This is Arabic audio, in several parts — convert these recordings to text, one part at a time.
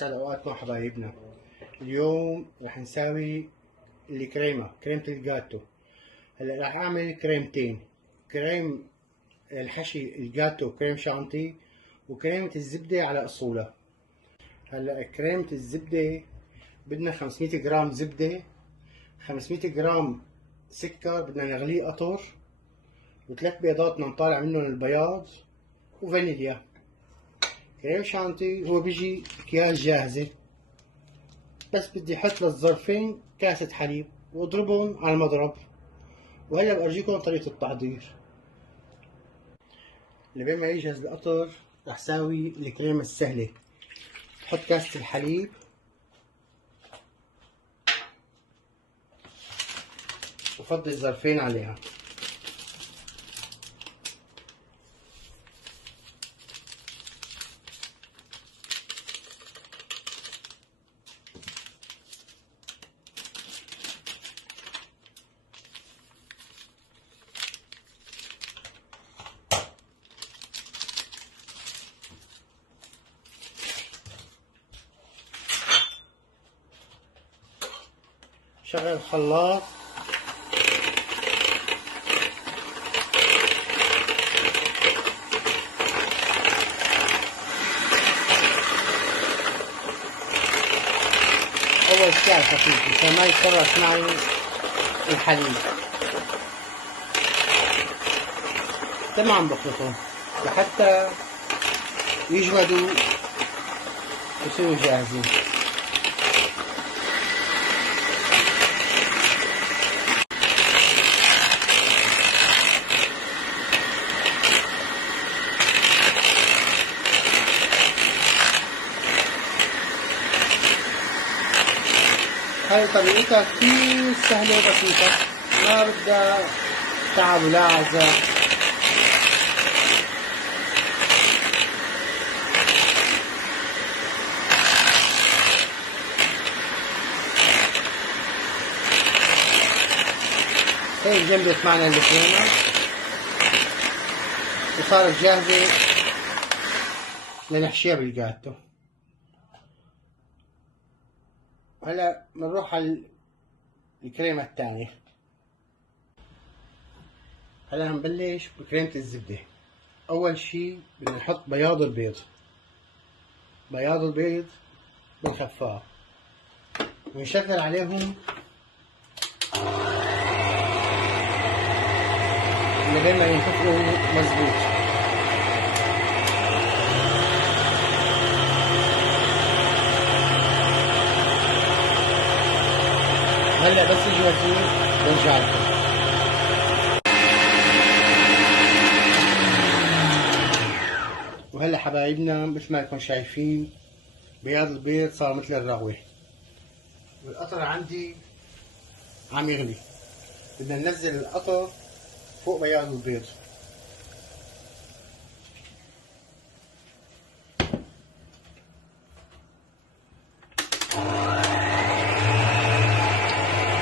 أسعد أوقاتكم حبايبنا. اليوم رح نساوي كريمة الجاتو. هلا رح أعمل كريمتين، كريم الحشي الجاتو كريم شانتي، وكريمة الزبدة على أصولها. هلا كريمة الزبدة بدنا 500 جرام زبدة، 500 جرام سكر بدنا نغليه قطر، وثلاث بيضات بدنا نطالع منهم البياض، وفانيليا. كريم شانتي هو بيجي اكياس جاهزة، بس بدي احط للظرفين كاسة حليب واضربهم على المضرب. وهلا بأرجيكم طريقة التحضير. لبين ما يجهز القطر رح ساوي الكريمة السهلة. بحط كاسة الحليب وفضي الظرفين عليها. شغل الخلاط أول شيء على خفيف مشان ما يتفرش معي الحليب. تمام بخلطهم لحتى يجمدوا ويصيروا جاهزين. هاي طريقتها كتير سهلة وبسيطة، ما بدها تعب ولا عذاب. هيك جنبت معنا الكريمة وصارت جاهزة لنحشيها بالجاتو. هلا بنروح على الكريمة الثانية. هلا هنبلش بكريمة الزبدة. أول شي بدنا نحط بياض البيض. بنخفاه ونشغل عليهم لغاية ما ينفخوا مظبوط. هلا بس يجهزوا برجع لكم. وهلا حبايبنا مثل ما انكم شايفين بياض البيض صار مثل الرغوة، والقطر عندي عم يغلي. بدنا ننزل القطر فوق بياض البيض.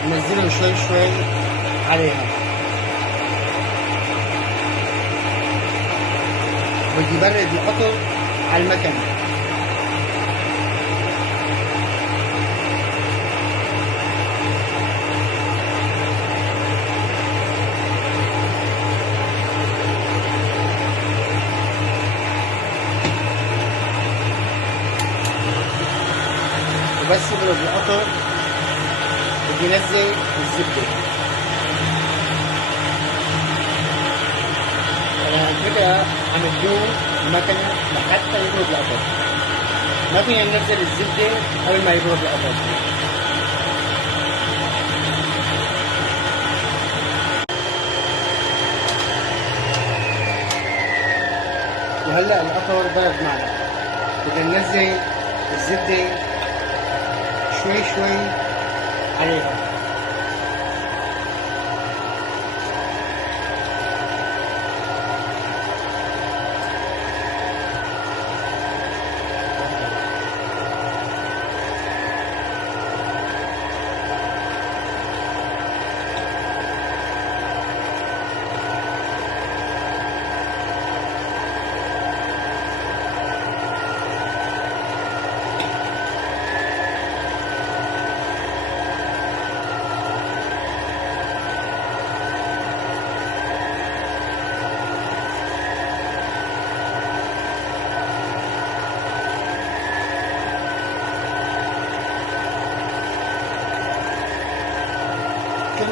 ننزلهم شوي عليها. بدي برد القطر على المكنة. وبس برد القطر بدي نزل الزبدة. أنا كده عم تدور المكنة لحتى يبرد القطر. ما فينا ننزل الزبدة قبل ما يبرد القطر. وهلا القطر برد معنا. بدنا ننزل الزبدة شوي عليها.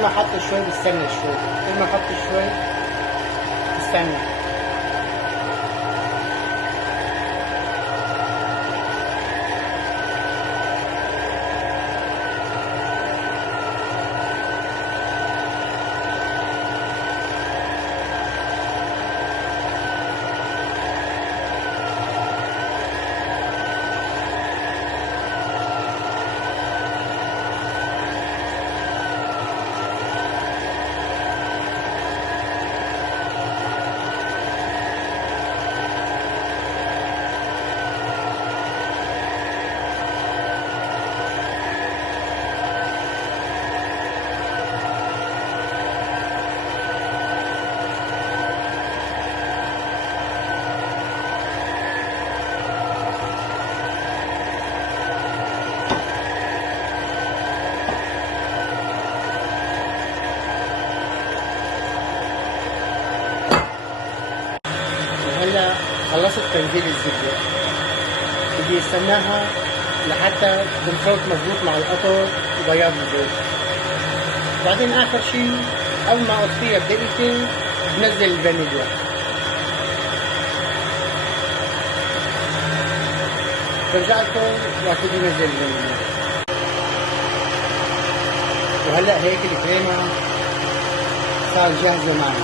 ما احط شوي بستنى شوي، كل ما احط شوي بستنى. هلا خلصت تنزيل الزبدة، بدي استناها لحتى تنخلط مظبوط مع القطر وبياض البيض. بعدين آخر شي أول ما أطفيها بدقيقتين بنزل الفانيليا. برجع لكم وأبتدي نزل الفانيليا. وهلا هيك الكريمة صار جاهزة معي.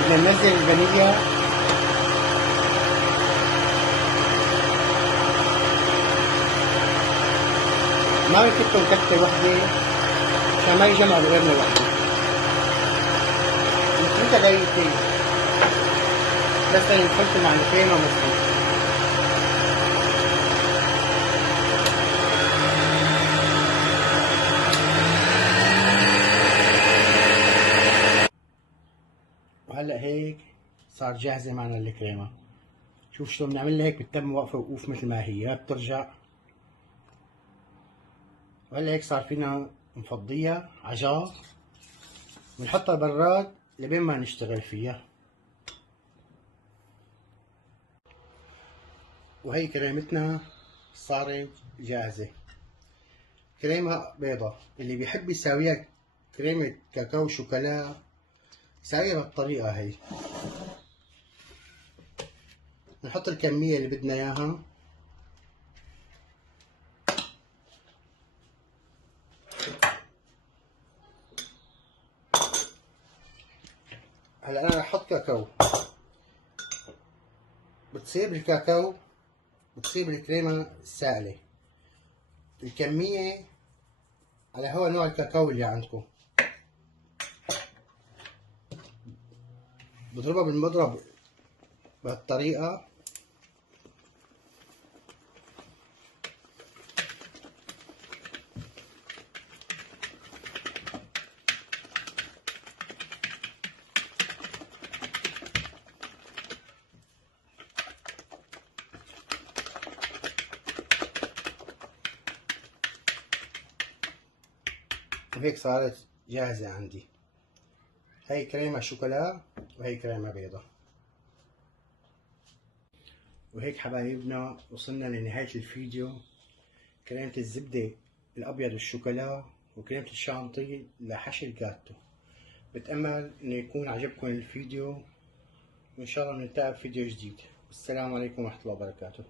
بدنا ننزل الفانيليا ما بنكتهم كتة وحدة عشان ما يجمعوا بغيرنا وحدة. نخلطها دقيقتين بس ينخلطوا مع الكريمة مظبوط. وهلا هيك صار جاهزة معنا الكريمة. شوف شلون بنعملها هيك بتتم واقفة وقوف مثل ما هي، ما بترجع. وهلا هيك صار فينا نفضيها عجار ونحطها براد لبين ما نشتغل فيها. وهي كريمتنا صارت جاهزة. كريمة بيضة، اللي بيحب يساويها كريمة كاكاو شوكولا يساويها بالطريقة هي. نحط الكمية اللي بدنا اياها. هلا انا رح احط كاكاو، بتصير بالكاكاو بتصير بالكريمة السائلة. الكمية على هو نوع الكاكاو اللي عندكم. بضربها بالمضرب بهالطريقة. وهيك صارت جاهزة عندي. هي كريمة شوكولا وهي كريمة بيضة. وهيك حبايبنا وصلنا لنهاية الفيديو. كريمة الزبدة الأبيض والشوكولا وكريمة الشانتي لحشي الجاتو. بتأمل إنه يكون عجبكم الفيديو، وإن شاء الله نلتقي بفيديو جديد. السلام عليكم ورحمة الله وبركاته.